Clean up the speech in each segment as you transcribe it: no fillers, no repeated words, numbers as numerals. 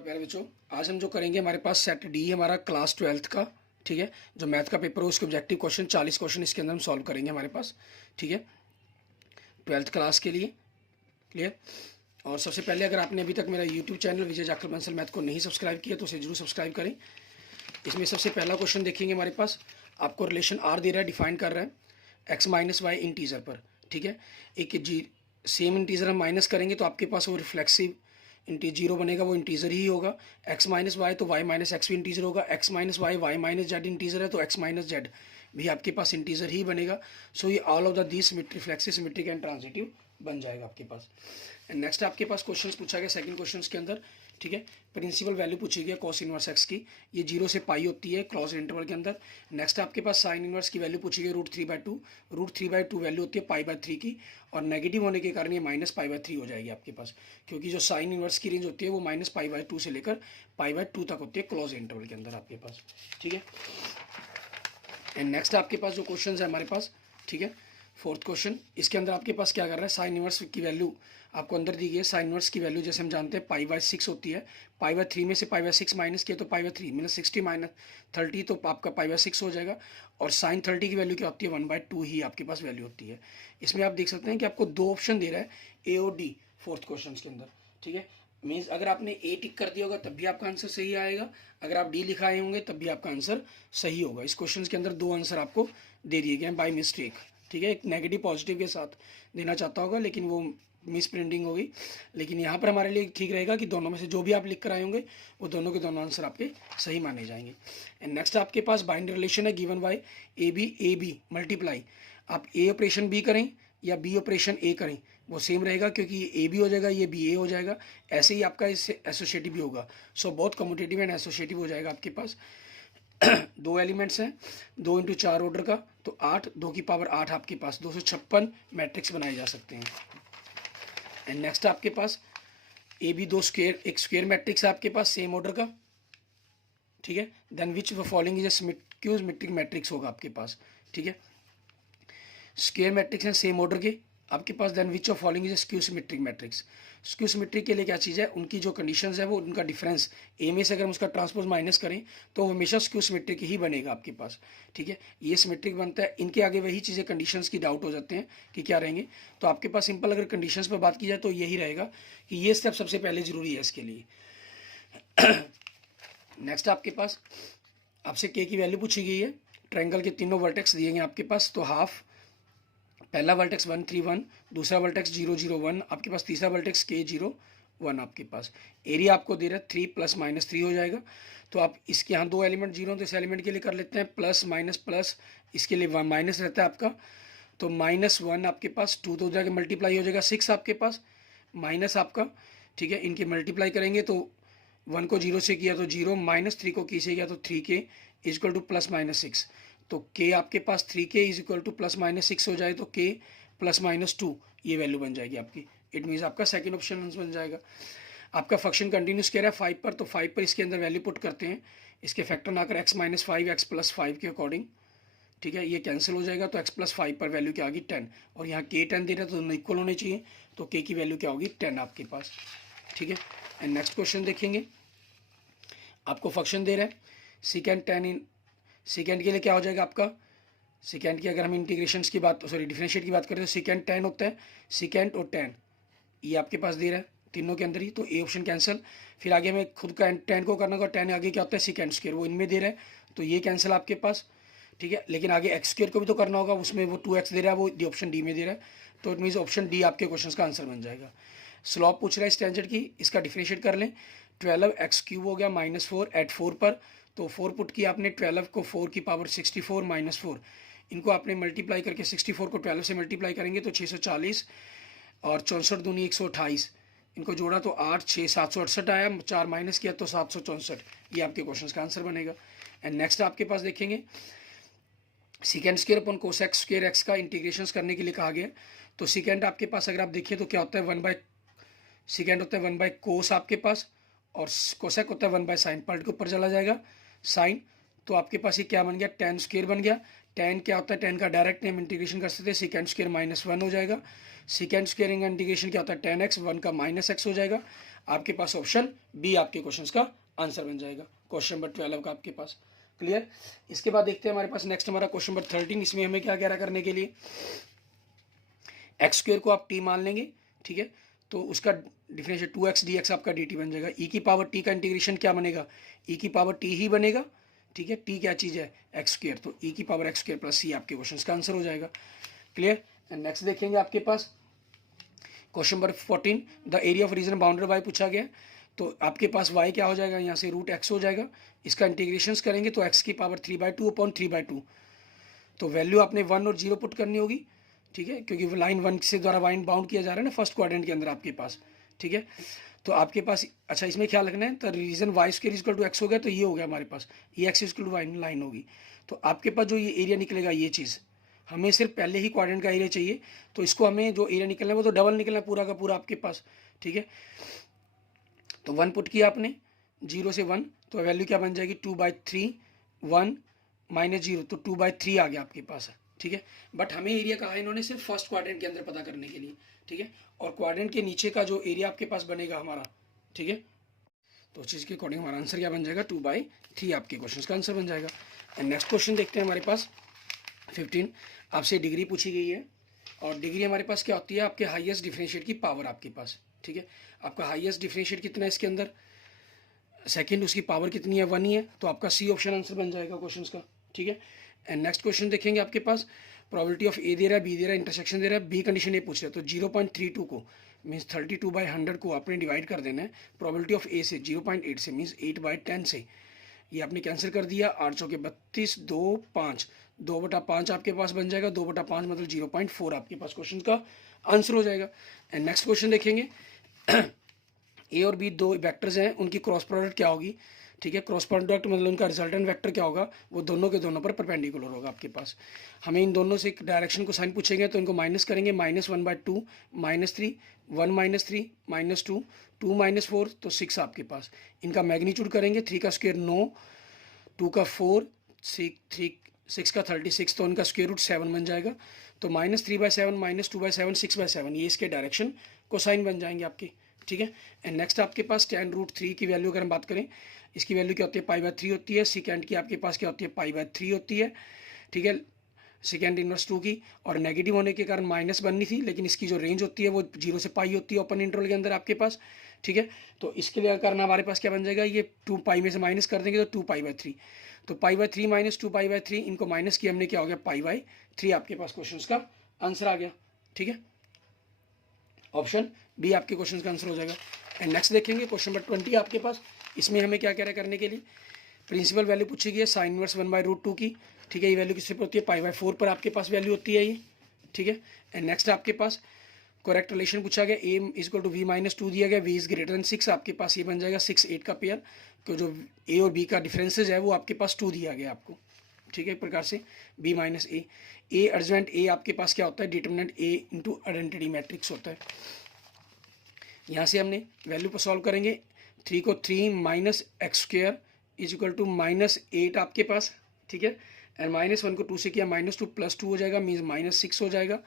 प्यारे बच्चों, आज हम जो करेंगे हमारे पास सेट डी है हमारा क्लास 12th का। ठीक है, जो मैथ का पेपर हो उसके ऑब्जेक्टिव क्वेश्चन 40 क्वेश्चन इसके अंदर हम सॉल्व करेंगे हमारे पास। ठीक है, 12th क्लास के लिए। क्लियर। और सबसे पहले अगर आपने अभी तक मेरा यूट्यूब चैनल विजय जाखड़ बंसल मैथ को नहीं सब्सक्राइब किया तो उसे जरूर सब्सक्राइब करें। इसमें सबसे पहला क्वेश्चन देखेंगे हमारे पास, आपको रिलेशन आर दे रहा है, डिफाइन कर रहा है एक्स माइनस वाई इंटीजर पर। ठीक है, एक जी सेम इंटीजर हम माइनस करेंगे तो आपके पास वो रिफ्लेक्सिव जीरो बनेगा, वो इंटीजर ही होगा। एक्स माइनस वाई तो वाई माइनस एक्स भी इंटीजर होगा, X minus Y Y minus Z integer है तो एक्स माइनस जेड भी आपके पास इंटीजर ही बनेगा। सो ये all of the this reflexive symmetric and transitive बन जाएगा आपके पास। एंड नेक्स्ट आपके पास क्वेश्चंस पूछा गया सेकंड क्वेश्चंस के अंदर। ठीक है, प्रिंसिपल वैल्यू पूछी गई कॉस इनवर्स एक्स की, ये 0 से पाई होती है क्लोज इंटरवल के अंदर। नेक्स्ट आपके पास साइन इनवर्स की वैल्यू पूछी गई √3/2, √3/2 वैल्यू होती है π/3 की, और नेगेटिव होने के कारण ये -π/3 हो जाएगी आपके पास, क्योंकि जो साइन इनवर्स की रेंज होती है वो -π/2 से लेकर π/2 तक होती है क्लोज इंटरवल के अंदर आपके पास। ठीक है, एंड नेक्स्ट आपके पास जो क्वेश्चन है हमारे पास, ठीक है, फोर्थ क्वेश्चन, इसके अंदर आपके पास क्या कर रहा है, साइन इनवर्स की वैल्यू आपको अंदर दी गई है। साइन इनवर्स की वैल्यू जैसे हम जानते हैं π/6 होती है, π/3 में से π/6 माइनस किया तो π/3 मतलब 60 माइनस 30 तो आपका π/6 हो जाएगा। और साइन 30 की वैल्यू क्या होती है, 1/2 ही आपके पास वैल्यू होती है। इसमें आप देख सकते हैं कि आपको दो ऑप्शन दे रहा है, ए और डी, फोर्थ क्वेश्चन के अंदर। ठीक है, मीन्स अगर आपने ए टिक कर दिया होगा तब भी आपका आंसर सही आएगा, अगर आप डी लिखाए होंगे तब भी आपका आंसर सही होगा। इस क्वेश्चन के अंदर दो आंसर आपको दे दिए गए हैं बाय मिस्टेक। ठीक है, एक नेगेटिव पॉजिटिव के साथ देना चाहता होगा लेकिन वो मिस प्रिंटिंग होगी, लेकिन यहाँ पर हमारे लिए ठीक रहेगा कि दोनों में से जो भी आप लिख कर आए होंगे वो दोनों के दोनों आंसर आपके सही माने जाएंगे। एंड नेक्स्ट आपके पास बाइंड रिलेशन है given by A B multiply. आप ए ऑपरेशन बी करें या बी ऑपरेशन ए करें वो सेम रहेगा, क्योंकि ये ए बी हो जाएगा, ये बी ए हो जाएगा। ऐसे ही आपका इससे एसोसिएटिव भी होगा। सो बहुत कम्यूटेटिव एंड एसोसिएटिव हो जाएगा आपके पास। दो एलिमेंट्स हैं, 2 × 4 ऑर्डर का तो 8, 2 की पावर 8 आपके पास 256 मैट्रिक्स बनाए जा सकते हैं। एंड नेक्स्ट आपके पास ए बी दो स्क्वेयर, एक स्क्वेयर मैट्रिक्स है आपके पास सेम ऑर्डर का। ठीक है, देन विच फॉलोइंग इज क्यूज मेट्रिक मैट्रिक्स होगा आपके पास। ठीक है, स्क्वेयर मैट्रिक्स हैं सेम ऑर्डर के आपके पास, then which of following is skew symmetric matrix. Skew symmetric के लिए क्या चीज़ है, उनकी जो कंडीशंस है वो उनका डिफरेंस ए में से अगर हम उसका ट्रांसपोज माइनस करें तो वो हमेशा स्क्यू सिमेट्रिक ही बनेगा आपके पास। ठीक है, ये सिमेट्रिक बनता है, इनके आगे वही चीज़ें कंडीशंस की डाउट हो जाते हैं कि क्या रहेंगे। तो आपके पास सिंपल अगर कंडीशंस पर बात की जाए तो यही रहेगा कि ये स्टेप सबसे पहले जरूरी है इसके लिए। नेक्स्ट आपके पास आपसे के की वैल्यू पूछी गई है, ट्रायंगल के तीनों वर्टेक्स दिए गए आपके पास, तो हाफ पहला वर्टेक्स 1 3 1, दूसरा वर्टेक्स 0 0 1 आपके पास, तीसरा वर्टेक्स k 0 1 आपके पास। एरिया आपको दे रहा है 3 + -3 हो जाएगा। तो आप इसके यहाँ दो एलिमेंट जीरो तो इस एलिमेंट के लिए कर लेते हैं प्लस माइनस प्लस, इसके लिए माइनस रहता है आपका, तो -1 आपके पास 2 तो हो जाएगा, मल्टीप्लाई हो जाएगा 6 आपके पास माइनस आपका। ठीक है, इनके मल्टीप्लाई करेंगे तो 1 को 0 से किया तो 0, -3 को k से किया तो 3k इक्वल टू +-6। तो k आपके पास 3k इक्वल टू +-6 हो जाए तो k +-2 ये वैल्यू बन जाएगी आपकी। इट मीन्स आपका सेकंड ऑप्शन बन जाएगा। आपका फंक्शन कंटिन्यूस कह रहा है 5 पर, तो 5 पर इसके अंदर वैल्यू पुट करते हैं, इसके फैक्टर ना कर x - 5 x + 5 के अकॉर्डिंग। ठीक है, ये कैंसिल हो जाएगा तो x + 5 पर वैल्यू क्या होगी 10, और यहाँ k 10 दे रहा है तो दोनों इक्वल होने चाहिए, तो k की वैल्यू क्या होगी 10 आपके पास। ठीक है, एंड नेक्स्ट क्वेश्चन देखेंगे, आपको फंक्शन दे रहा है सेकेंड 10 इन सेकेंड के लिए क्या हो जाएगा आपका, सेकेंड की अगर हम इंटीग्रेशन की बात डिफरेंशिएट की बात करें तो सेकेंड 10 होता है, सेकेंड और 10 ये आपके पास दे रहा है तीनों के अंदर ही, तो ए ऑप्शन कैंसिल। फिर आगे हमें खुद का 10 को करना होगा, 10 आगे क्या होता है सेकेंड स्क्वायर, वो इनमें दे रहा है तो ये कैंसिल आपके पास। ठीक है, लेकिन आगे एक्स स्क्वायर को भी तो करना होगा, उसमें वो 2x दे रहा है, वो डी ऑप्शन डी में दे रहा है, तो इट मीन्स ऑप्शन डी आपके क्वेश्चन का आंसर बन जाएगा। स्लॉप पूछ रहा है स्टैंडर्ड की, इसका डिफरेंशिएट कर लें, 12x³ हो गया -4 एट 4 पर, तो 4 पुट किया आपने, 12 को 4 की पावर 64 -4, इनको आपने मल्टीप्लाई करके 64 को 12 से मल्टीप्लाई करेंगे तो 640, और 64 दूनी 128, इनको जोड़ा तो 8 6 768 आया, 4 माइनस किया तो 764, ये आपके क्वेश्चन का आंसर बनेगा। एंड नेक्स्ट आपके पास देखेंगे second square upon cosec square x का इंटीग्रेशन करने के लिए कहा गया, तो सेकेंड आपके पास अगर आप देखिए तो क्या होता है 1/सेकेंड होता है 1/कोस आपके पास, और कोसेक होता है 1/साइन, पलट के ऊपर चला जाएगा साइन, तो आपके पास ये क्या बन गया tan स्क्वायर बन गया। tan क्या होता है, tan का डायरेक्ट नेम इंटीग्रेशन कर सकते हैं, सेकेंड स्क्वायर -1 हो जाएगा, सेकेंड स्क्वायर का इंटीग्रेशन क्या होता है tan x, 1 का -x हो जाएगा। आपके पास ऑप्शन बी आपके क्वेश्चन का आंसर बन जाएगा, क्वेश्चन नंबर 12 का आपके पास। क्लियर। इसके बाद देखते हैं हमारे पास नेक्स्ट हमारा क्वेश्चन नंबर 13। इसमें हमें क्या कह रहा करने के लिए, एक्स स्क्वेयर को आप टी मान लेंगे, ठीक है, तो उसका डिफरेंशिएट 2x dx आपका dt बन जाएगा। ई की पावर टी का इंटीग्रेशन क्या बनेगा, ई की पावर टी ही बनेगा, ठीक है, टी क्या चीज़ है, एक्स स्क्वेयर, तो ई की पावर एक्स स्क्वेयर प्लस सी आपके क्वेश्चन का आंसर हो जाएगा। क्लियर। एंड नेक्स्ट देखेंगे आपके पास question number 14, the area of region bounded by पूछा गया, तो आपके पास y क्या हो जाएगा, यहाँ से रूट एक्स हो जाएगा, इसका इंटीग्रेशन करेंगे तो x की पावर 3/2 अपॉन 3/2, तो वैल्यू आपने 1 और 0 पुट करनी होगी, ठीक है, क्योंकि लाइन 1 से द्वारा वाइन बाउंड किया जा रहा है ना फर्स्ट क्वाड्रेंट के अंदर आपके पास, ठीक है, तो आपके पास अच्छा इसमें ख्याल रखना है, तो region Y square equal to X हो गया, तो ये हो गया हमारे पास, ये X equal to Y line होगी, तो आपके पास जो ये एरिया निकलेगा, ये चीज़ हमें सिर्फ पहले ही क्वाड्रेंट का एरिया चाहिए, तो इसको हमें जो एरिया निकलना है वो तो डबल निकलना है पूरा का पूरा आपके पास, ठीक है, तो 1 पुट किया आपने 0 से 1, तो वैल्यू क्या बन जाएगी 2/3, 1 माइनस 0, तो 2/3 आ गया आपके पास, ठीक है। बट हमें एरिया कहा है इन्होंने सिर्फ फर्स्ट क्वाड्रेंट के अंदर पता करने के लिए, ठीक है, और क्वाड्रेंट के नीचे का जो एरिया आपके पास बनेगा हमारा, ठीक है, तो उस चीज़ के अकॉर्डिंग हमारा आंसर क्या बन जाएगा 2/3 आपके क्वेश्चन का आंसर बन जाएगा। एंड नेक्स्ट क्वेश्चन देखते हैं हमारे पास 15, आपसे डिग्री पूछी गई है, और डिग्री हमारे पास क्या होती है, आपके हाईएस्ट डिफरेंशिएट की पावर आपके पास, ठीक है, आपका हाईएस्ट डिफरेंशिएट कितना है इसके अंदर, सेकंड, उसकी पावर कितनी है 1 ही है, तो आपका सी ऑप्शन आंसर बन जाएगा क्वेश्चन का, ठीक है। एंड नेक्स्ट क्वेश्चन देखेंगे आपके पास, प्रोबेबिलिटी ऑफ ए दे रहा है, बी दे रहा है, इंटरसेक्शन दे रहा है, बी कंडीशन ए पूछ रहा है, तो 0.32 को मीन्स 32/100 को आपने डिवाइड कर देना है प्रोबेबिलिटी ऑफ ए से 0.8 से मीन्स 8/10 से, ये आपने कैंसिल कर दिया, 8 चौके 32, 2 5, 2/5 आपके पास बन जाएगा, 2/5 मतलब 0.4 आपके पास क्वेश्चन का आंसर हो जाएगा। एंड नेक्स्ट क्वेश्चन देखेंगे ए और बी दो वेक्टर्स हैं, उनकी क्रॉस प्रोडक्ट क्या होगी, ठीक है, क्रॉस प्रोडक्ट मतलब उनका रिजल्टेंट वेक्टर क्या होगा, वो दोनों के दोनों पर परपेंडिकुलर होगा आपके पास। हमें इन दोनों से एक डायरेक्शन को साइन पूछेंगे, तो इनको माइनस करेंगे, -1/2, -3, 1 - 3, -2, 2 - 4, तो 6 आपके पास। इनका मैग्नीट्यूड करेंगे, 3 का स्क्वायर 9, 2 का 4, 6 का 36, तो उनका स्क्वायर रूट 7 बन जाएगा, तो -3/7, -2/7, 6/7, ये इसके डायरेक्शन को साइन बन जाएंगे आपके, ठीक है। एंड नेक्स्ट आपके पास tan √3 की वैल्यू अगर हम बात करें, इसकी वैल्यू क्या होती है π/3 होती है, सेकेंड की आपके पास क्या होती है π/3 होती है, ठीक है, सेकेंड इनवर्स 2 की, और नेगेटिव होने के कारण माइनस बननी थी, लेकिन इसकी जो रेंज होती है वो 0 से पाई होती है ओपन इंटरवल के अंदर आपके पास, ठीक है, तो इसके लिए कारण हमारे पास क्या बन जाएगा, ये 2 में से माइनस कर देंगे तो 2π/3, तो π/3 माइनस 2π/3, इनको माइनस किया हमने, क्या हो गया π/3 आपके पास क्वेश्चन का आंसर आ गया, ठीक है, ऑप्शन बी आपके क्वेश्चन का आंसर हो जाएगा। एंड नेक्स्ट देखेंगे क्वेश्चन नंबर 20 आपके पास, इसमें हमें क्या कह रहा है करने के लिए, प्रिंसिपल वैल्यू पूछी गई है साइन इनवर्स 1/√2 की, ठीक है, ये वैल्यू किससे पर होती है π/4 पर आपके पास वैल्यू होती है ये, ठीक है। एंड नेक्स्ट आपके पास करेक्ट रिलेशन पूछा गया, ए इक्वल टू v-2 दिया गया, v इज ग्रेटर देन 6, आपके पास ये बन जाएगा 6 8 का पेयर, तो जो ए और बी का डिफरेंसेज है वो आपके पास 2 दिया गया आपको, ठीक है, एक प्रकार से b - ए अर्जेंट ए आपके पास क्या होता है, डिटर्मिनेंट ए इंटू आइडेंटिटी मैट्रिक्स होता है। यहाँ से हमने वैल्यू पर सॉल्व करेंगे, 3 को 3 minus X square is equal to -8 आपके पास, ठीक है, एंड -1 को 2 से किया -2 + 2 हो जाएगा, मीन्स -6 हो जाएगा,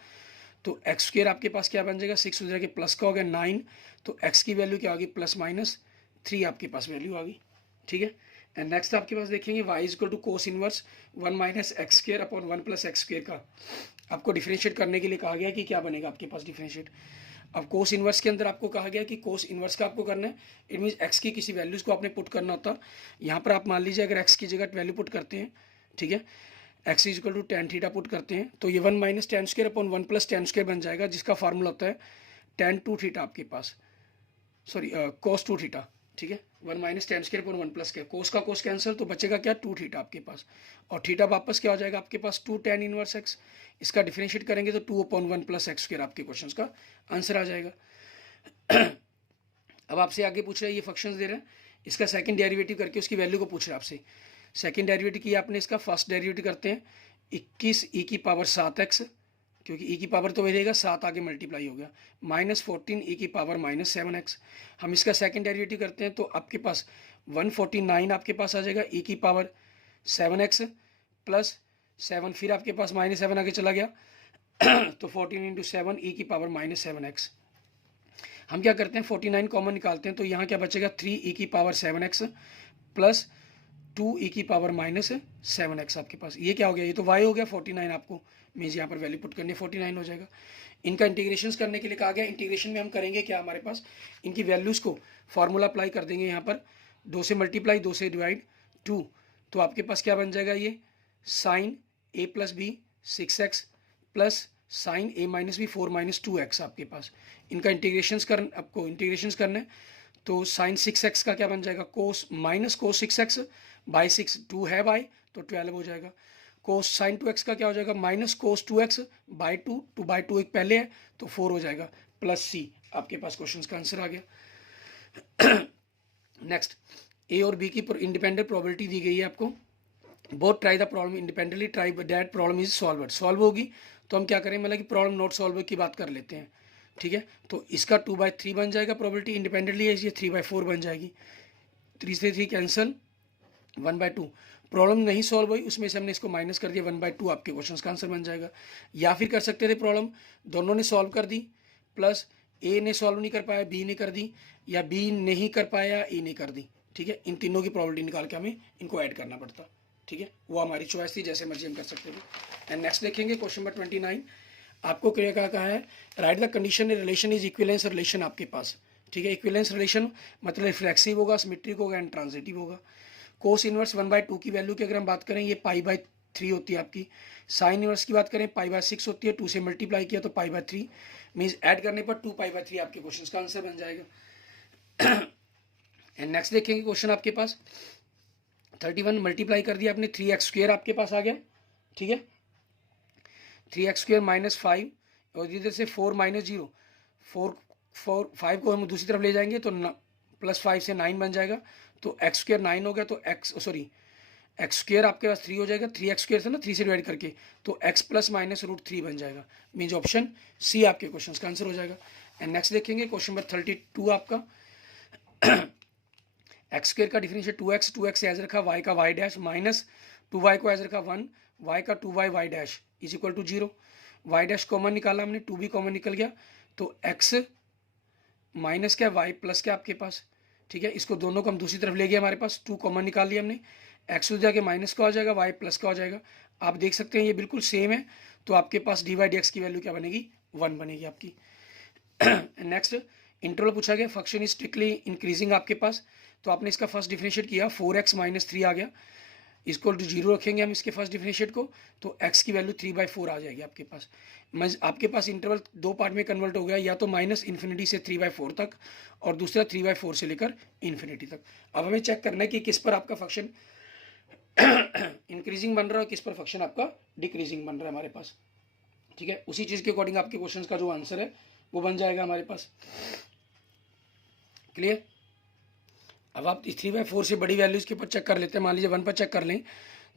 तो एक्स स्क्वेयर आपके पास क्या बन जाएगा, 6 हो जाएगा, प्लस का हो गया 9, तो एक्स की वैल्यू क्या होगी +-3 आपके पास वैल्यू आ गई, ठीक है। एंड नेक्स्ट आपके पास देखेंगे y equal to cos inverse 1 - x square upon 1 + x square का आपको डिफरेंशिएट करने के लिए कहा गया कि क्या बनेगा आपके पास डिफरेंशिएट। अब कोस इनवर्स के अंदर आपको कहा गया कि कोस इनवर्स का आपको करना है, इट मीन्स एक्स की किसी वैल्यूज़ को आपने पुट करना होता, यहाँ पर आप मान लीजिए अगर एक्स की जगह वैल्यू पुट करते हैं, ठीक है, X is equal to tan theta put करते हैं, तो ये 1 - tan square upon 1 + tan square बन जाएगा, जिसका फार्मूला होता है tan 2 थीटा आपके पास, सॉरी cos 2 थीटा, ठीक है, 1 - tan स्क्वायर अपॉन 1 + क्या, कोस का कोस कैंसिल, तो बचेगा क्या 2 थीटा आपके पास, और थीटा वापस क्या हो जाएगा आपके पास 2 tan इनवर्स x, इसका डिफरेंशिएट करेंगे तो 2/1 + x स्क्वायर आपके क्वेश्चन का आंसर आ जाएगा। अब आपसे आगे पूछ रहा है, ये फंक्शंस दे रहे हैं, इसका सेकंड डेरिवेटिव करके उसकी वैल्यू को पूछ रहा है आपसे, सेकंड डेरिवेटिव किया आपने, इसका फर्स्ट डेरिवेटिव करते हैं 21 e की पावर 7x, क्योंकि e की पावर तो रहेगा 7 आगे मल्टीप्लाई हो गया, -14 e की पावर -7x, हम इसका सेकंड डेरिवेटिव करते हैं तो आपके पास 149 आपके पास आ जाएगा, e की पावर 7x + 7, फिर आपके पास -7 आगे चला गया तो 14 × 7 e की पावर -7x, हम क्या करते हैं 49 कॉमन निकालते हैं, तो यहाँ क्या बचेगा 3e⁻7x प्लस 2e⁻−7x आपके पास। ये क्या हो गया, ये तो y हो गया 49, आपको मीन्स यहाँ पर वैल्यू पुट करनी है 49 हो जाएगा। इनका इंटीग्रेशन करने के लिए कहा गया, इंटीग्रेशन में हम करेंगे क्या, हमारे पास इनकी वैल्यूज़ को फार्मूला अप्लाई कर देंगे यहाँ पर, 2 से मल्टीप्लाई 2 से डिवाइड 2, तो आपके पास क्या बन जाएगा, ये sine a + b 6x plus sine a - b 4 - 2x आपके पास। इनका आपको इंटीग्रेशंस करना है, तो साइन 6x का क्या बन जाएगा, कोस माइनस कोस 6x बाई 6, 2 है बाई तो 12 हो जाएगा। कोस साइन 2x का क्या हो जाएगा, minus cos 2x by 2, 2 by 2 एक पहले है तो 4 हो जाएगा, प्लस c आपके पास क्वेश्चन का आंसर आ गया। नेक्स्ट, ए और बी की इंडिपेंडेंट प्रोबेबिलिटी दी गई है आपको। Both try the problem independently, try that problem is solved. Solve होगी तो हम क्या करें, मतलब कि प्रॉब्लम नॉट सॉल्व की बात कर लेते हैं, ठीक है। तो इसका 2/3 बन जाएगा, प्रोबेबिलिटी इंडिपेंडेंटली है, ये 3/4 बन जाएगी, 3 से 3 कैंसिल, 1/2। प्रॉब्लम नहीं सॉल्व हुई उसमें से हमने इसको माइनस कर दिया, 1/2 आपके क्वेश्चन का आंसर बन जाएगा। या फिर कर सकते थे प्रॉब्लम दोनों ने सॉल्व कर दी, प्लस ए ने सॉल्व नहीं कर पाया बी ने कर दी, या बी नहीं कर पाया ए ने कर दी, ठीक है। इन तीनों की प्रॉबिलिटी निकाल के हमें इनको ऐड करना पड़ता, ठीक है। वो हमारी चॉइस थी, जैसे मर्जी हम कर सकते थे। एंड नेक्स्ट देखेंगे क्वेश्चन नंबर 29, आपको क्या कहा है, right the condition relation is equivalence relation आपके पास, ठीक है। इक्विवेलेंस रिलेशन मतलब रिफ्लेक्सिव होगा, सिमेट्रिक होगा एंड ट्रांजिटिव होगा। कोस इनवर्स 1/2 की वैल्यू की अगर हम बात करें, ये π/3 होती है आपकी। साइन इनवर्स की बात करें π/6 होती है, 2 से मल्टीप्लाई किया तो π/3, मीन्स ऐड करने पर 2π/3 आपके क्वेश्चन का आंसर बन जाएगा। एंड नेक्स्ट देखेंगे क्वेश्चन आपके पास 31, मल्टीप्लाई कर दिया आपने, 3x² आपके पास आ गया, ठीक है। 3x² - 5 और इधर से 4 - 0, 5 को हम दूसरी तरफ ले जाएंगे तो +5 से 9 बन जाएगा, तो x² 9 हो गया, तो x² आपके पास 3 हो जाएगा, 3x² था ना 3 से डिवाइड करके, तो x + -√3 बन जाएगा, मीन्स ऑप्शन सी आपके क्वेश्चन का आंसर हो जाएगा। एंड नेक्स्ट देखेंगे क्वेश्चन नंबर 32 आपका। x² का डिफरेंशियल 2x एज रखा, y का y डैश माइनस 2y को एज रखा 1, y का 2y y dash is equal to 0, y dash common निकाला हमने, 2 भी कॉमन निकल गया, तो x माइनस क्या y प्लस क्या आपके पास, ठीक है। इसको दोनों को हम दूसरी तरफ ले गए, हमारे पास 2 कॉमन निकाल लिया हमने, x हो जाके माइनस का हो जाएगा, y प्लस का हो जाएगा। आप देख सकते हैं ये बिल्कुल सेम है, तो आपके पास dy/dx की वैल्यू क्या बनेगी, 1 बनेगी आपकी। नेक्स्ट, इंटरवल पूछा गया, फंक्शन इज स्ट्रिक्टली इंक्रीजिंग आपके पास, तो आपने इसका फर्स्ट डिफरेंशिएट किया, 4x - 3 आ गया, इसको 0 रखेंगे हम इसके फर्स्ट डिफरेंशिएट को, तो x की वैल्यू 3/4 आ जाएगी आपके पास। आपके पास इंटरवल 2 पार्ट में कन्वर्ट हो गया, या तो -∞ से 3/4 तक, और दूसरा 3/4 से लेकर इन्फिनिटी तक। अब हमें चेक करना है कि किस पर आपका फंक्शन इंक्रीजिंग बन रहा है और किस पर फंक्शन आपका डिक्रीजिंग बन रहा है हमारे पास, ठीक है। उसी चीज़ के अकॉर्डिंग आपके क्वेश्चन का जो आंसर है वो बन जाएगा हमारे पास। क्लियर। अब आप 3/4 से बड़ी वैल्यूज़ के ऊपर चेक कर लेते हैं, मान लीजिए 1 पर चेक कर लें,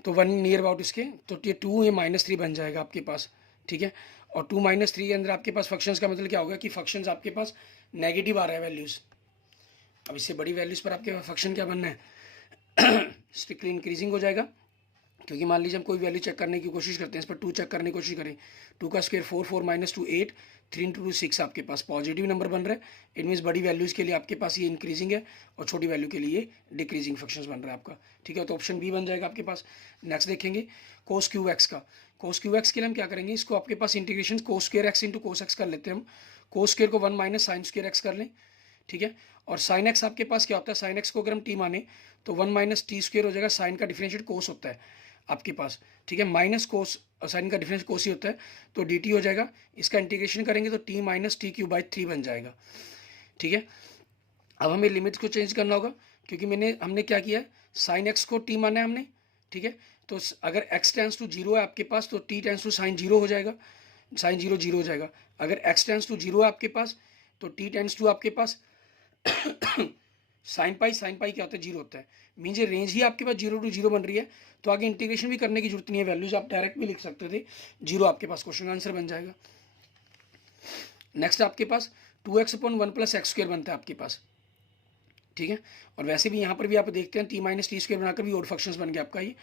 तो 1 नियर अबाउट इसके, तो ये 2 ये -3 बन जाएगा आपके पास, ठीक है। और 2 - 3 के अंदर आपके पास फंक्शंस का मतलब क्या होगा कि फंक्शंस आपके पास नेगेटिव आ रहा है वैल्यूज़। अब इससे बड़ी वैल्यूज़ पर आपके फंक्शन क्या बनना है, स्ट्रिक्टली इंक्रीजिंग हो जाएगा, क्योंकि मान लीजिए हम कोई वैल्यू चेक करने की कोशिश करते हैं, इस पर 2 चेक करने की कोशिश करें, 2 का स्क्वायर 4, 4 - 2 8, 3 × 2 6 आपके पास पॉजिटिव नंबर बन रहा है। इट मीन्स बड़ी वैल्यूज़ के लिए आपके पास ये इंक्रीजिंग है, और छोटी वैल्यू के लिए डिक्रीजिंग फंक्शंस बन रहा है आपका, ठीक है। तो ऑप्शन बी बन जाएगा आपके पास। नेक्स्ट देखेंगे cos QX का। cos QX के लिए हम क्या करेंगे, इसको आपके पास integration cos² x × cos x कर लेते हैं हम, cos² को 1 - sin² x कर लें, ठीक है। और sin x आपके पास क्या होता है, sin x को अगर हम t माने तो 1 - t² हो जाएगा, साइन का डिफरेंशिएट कोस होता है आपके पास, ठीक है, माइनस कोस, साइन का डिफरेंस कोस ही होता है, तो dt हो जाएगा। इसका इंटीग्रेशन करेंगे तो t - t³/3 बन जाएगा, ठीक है। अब हमें लिमिट को चेंज करना होगा, क्योंकि हमने क्या किया है, साइन x को t माना है हमने, ठीक है। तो अगर x टेंस टू 0 है आपके पास, तो t टेंस टू साइन 0 हो जाएगा, साइन 0 0 हो जाएगा। अगर x टेंस टू 0 है आपके पास, तो t टेंस टू आपके पास साइन पाई क्या होता है, 0 होता है, मीन्स ये रेंज ही आपके पास 0 to 0 बन रही है, तो आगे इंटीग्रेशन भी करने की जरूरत नहीं है, वैल्यूज आप डायरेक्ट भी लिख सकते थे, 0 आपके पास क्वेश्चन आंसर बन जाएगा। नेक्स्ट आपके पास 2x/1 + x² बनता है आपके पास, ठीक है। और वैसे भी यहाँ पर भी आप देखते हैं t - t² बनाकर भी और फंक्शंस बन गया आपका ये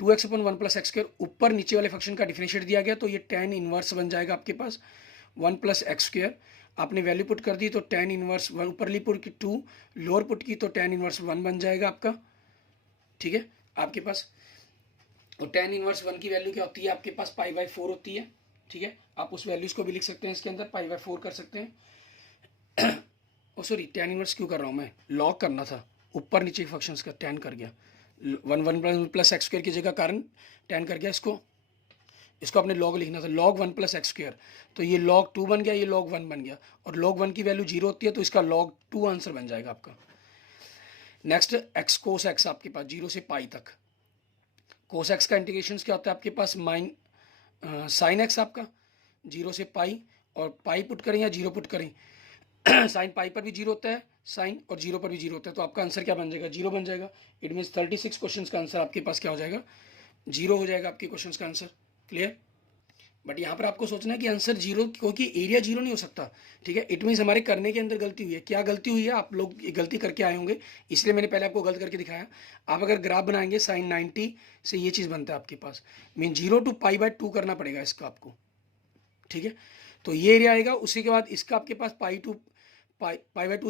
2x/1 + x², ऊपर नीचे वाले फंक्शन का डिफरेंशिएट दिया गया, तो ये tan इनवर्स बन जाएगा आपके पास 1 + x²। आपने वैल्यू पुट कर दी तो tan इनवर्स 1, ऊपरली पुट की 2, लोअर पुट की तो tan इनवर्स 1 बन जाएगा आपका, ठीक है आपके पास। और tan इनवर्स 1 की वैल्यू क्या होती है आपके पास, π/4 होती है, ठीक है। आप उस वैल्यूज को भी लिख सकते हैं इसके अंदर, π/4 कर सकते हैं। ओ सॉरी, tan इनवर्स क्यों कर रहा हूँ मैं, लॉग करना था, ऊपर नीचे फंक्शंस का tan कर गया, 1 प्लस एक्स स्क्वायर की जगह कारण tan कर गया, इसको आपने log लिखना था, log 1 प्लस एक्स स्क्वायर, तो ये log 2 बन गया, ये log 1 बन गया, और log 1 की वैल्यू 0 होती है तो इसका log 2 आंसर बन जाएगा आपका। नेक्स्ट x कोस x आपके पास 0 से पाई तक, कोस x का इंटीग्रेशन क्या होता है आपके पास, साइन x आपका 0 से पाई, और पाई पुट करें या 0 पुट करें, साइन पाई पर भी 0 होता है साइन, और 0 पर भी 0 होता है, तो आपका आंसर क्या बन जाएगा, 0 बन जाएगा। इट मीन्स 36 क्वेश्चन का आंसर आपके पास क्या हो जाएगा, 0 हो जाएगा आपके क्वेश्चन का आंसर। क्लियर। बट यहाँ पर आपको सोचना है कि आंसर 0, क्योंकि एरिया 0 नहीं हो सकता, ठीक है। इट मीन्स हमारे करने के अंदर गलती हुई है। क्या गलती हुई है, आप लोग ये गलती करके आए होंगे, इसलिए मैंने पहले आपको गलत करके दिखाया। आप अगर ग्राफ बनाएंगे साइन 90 से ये चीज़ बनता है आपके पास, मीन 0 to π/2 करना पड़ेगा इसका आपको, ठीक है। तो ये एरिया आएगा, उसी के बाद इसका आपके पास π/2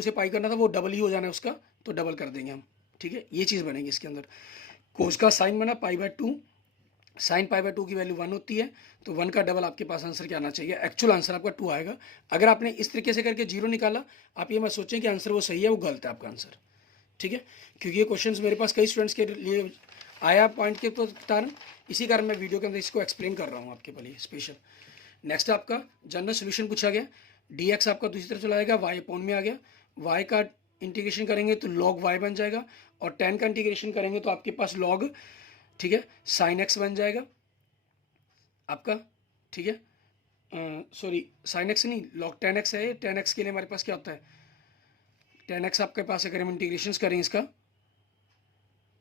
से पाई करना था, वो डबल ही हो जाना है उसका, तो डबल कर देंगे हम, ठीक है। ये चीज़ बनेगी इसके अंदर, कोस का साइन बना π/2, साइन π/2 की वैल्यू 1 होती है, तो 1 का डबल आपके पास आंसर क्या आना चाहिए, एक्चुअल आंसर आपका 2 आएगा। अगर आपने इस तरीके से करके 0 निकाला, आप ये मत सोचें कि आंसर वो सही है, वो गलत है आपका आंसर, ठीक है। क्योंकि ये क्वेश्चंस मेरे पास कई स्टूडेंट्स के लिए आया पॉइंट के तो कारण, इसी कारण मैं वीडियो के अंदर इसको एक्सप्लेन कर रहा हूँ आपके लिए स्पेशल। नेक्स्ट आपका जनरल सोल्यूशन पूछा गया, dx आपका दूसरी तरफ चला जाएगा, y अपॉन में आ गया, y का इंटीग्रेशन करेंगे तो log y बन जाएगा, और tan का इंटीग्रेशन करेंगे तो आपके पास log, ठीक है, sin x बन जाएगा आपका, ठीक है। सॉरी sin x नहीं, log tan x है। tan x के लिए हमारे पास क्या होता है, tan x आपके पास अगर हम इंटीग्रेशन करें इसका,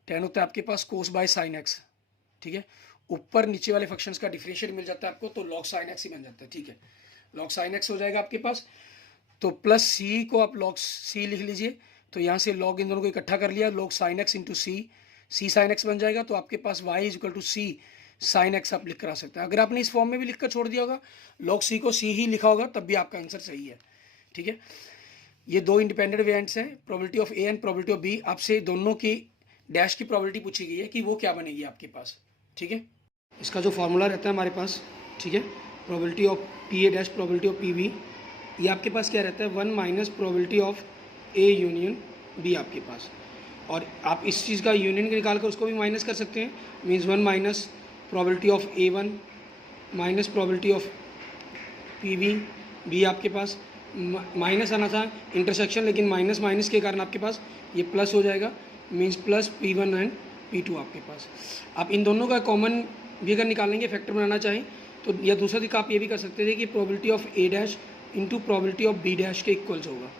tan होता है आपके पास cos बाय sin x, ठीक है। ऊपर नीचे वाले फंक्शंस का डिफरेंशिएट मिल जाता है आपको, तो log sin x ही बन जाता है, ठीक है। log sin x हो जाएगा आपके पास, तो प्लस c को आप log c लिख लीजिए, तो यहाँ से log इन दोनों को इकट्ठा कर लिया, log sin x into c sin x बन जाएगा, तो आपके पास y is equal to c sin x आप लिख कर आ सकते हैं। अगर आपने इस फॉर्म में भी लिख कर छोड़ दिया होगा, log c को c ही लिखा होगा, तब भी आपका आंसर सही है, ठीक है। ये दो इंडिपेंडेंट वेरिएंट्स हैं, probability of A and probability of B. आपसे दोनों की डैश की प्रोबेबिलिटी पूछी गई है कि वो क्या बनेगी आपके पास, ठीक है। इसका जो फॉर्मूला रहता है हमारे पास, ठीक है, probability of P A dash probability of P B, ये आपके पास क्या रहता है, 1 minus probability of A union B आपके पास। और आप इस चीज़ का यूनियन निकाल कर उसको भी माइनस कर सकते हैं, means 1 minus probability of A1 minus probability of PB B आपके पास। माइनस आना था इंटरसेक्शन, लेकिन माइनस माइनस के कारण आपके पास ये प्लस हो जाएगा, means plus P1 and P2 आपके पास। आप इन दोनों का कॉमन भी अगर निकालेंगे, फैक्टर बनाना चाहें तो, या दूसरा तरीका आप ये भी कर सकते थे कि probability of A dash into probability of B dash के इक्वल्स होगा,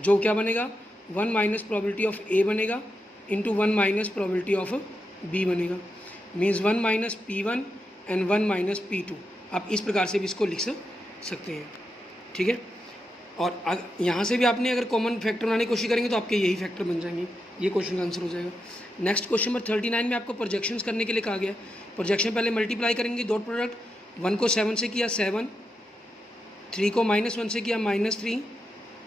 जो क्या बनेगा, 1 माइनस प्रोबेबिलिटी ऑफ A बनेगा into 1 minus probability of B बनेगा, means 1 minus P1 and 1 minus P2। आप इस प्रकार से भी इसको लिख सकते हैं, ठीक है। और यहाँ से भी आपने अगर कॉमन फैक्टर बनाने की कोशिश करेंगे तो आपके यही फैक्टर बन जाएंगे, ये क्वेश्चन का आंसर हो जाएगा। नेक्स्ट क्वेश्चन नंबर 39 में आपको प्रोजेक्शंस करने के लिए कहा गया। प्रोजेक्शन पहले मल्टीप्लाई करेंगे, डॉट प्रोडक्ट, 1 को 7 से किया 7, 3 को -1 से किया -3,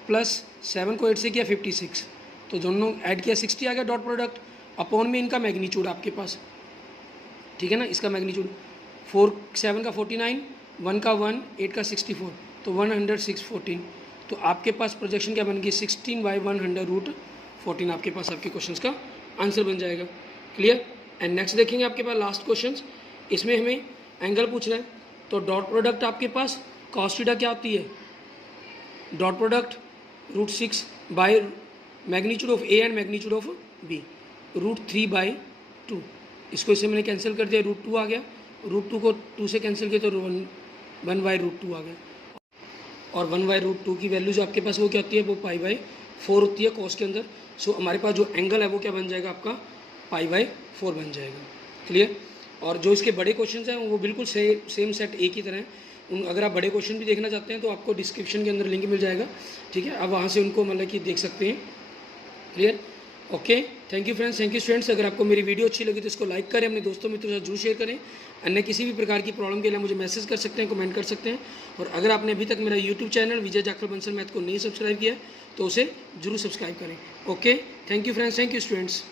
प्लस 7 को 8 से किया 56, तो दोनों ऐड किया 60 आ गया डॉट प्रोडक्ट, अपॉन में इनका मैग्नीट्यूड आपके पास, ठीक है ना, इसका मैग्नीट्यूड 7 का 49, 1 का 1, 8 का 64, तो 106/14। तो आपके पास प्रोजेक्शन क्या बन गई, 16/100√14 आपके पास आपके क्वेश्चंस का आंसर बन जाएगा। क्लियर। एंड नेक्स्ट देखेंगे आपके पास लास्ट क्वेश्चंस, इसमें हमें एंगल पूछ रहा है, तो डॉट प्रोडक्ट आपके पास cos थीटा क्या होती है, dot product √6 by magnitude of A and magnitude of B, √3/2। इसको इससे मैंने कैंसिल कर दिया, √2 आ गया, √2 को 2 से कैंसिल किया तो 1/√2 आ गया, और 1/√2 की वैल्यू जो आपके पास वो क्या होती है, वो π/4 होती है कॉस के अंदर। सो हमारे पास जो एंगल है वो क्या बन जाएगा आपका, π/4 बन जाएगा। क्लियर। और जो इसके बड़े क्वेश्चंस हैं वो बिल्कुल सेम सेट एक ही तरह हैं। अगर आप बड़े क्वेश्चन भी देखना चाहते हैं तो आपको डिस्क्रिप्शन के अंदर लिंक मिल जाएगा, ठीक है, आप वहाँ से उनको मतलब कि देख सकते हैं। Clear. Okay, thank you friends, thank you students. अगर आपको मेरी वीडियो अच्छी लगी तो इसको लाइक करें, अपने दोस्तों मित्रों के साथ जरूर शेयर करें। अन्य किसी भी प्रकार की प्रॉब्लम के लिए मुझे मैसेज कर सकते हैं, कमेंट कर सकते हैं। और अगर आपने अभी तक मेरा यूट्यूब चैनल विजय जाखड़ बंसल मैथ को नहीं सब्सक्राइब किया तो उसे जरूर सब्सक्राइब करें। Okay, thank you friends, thank you students.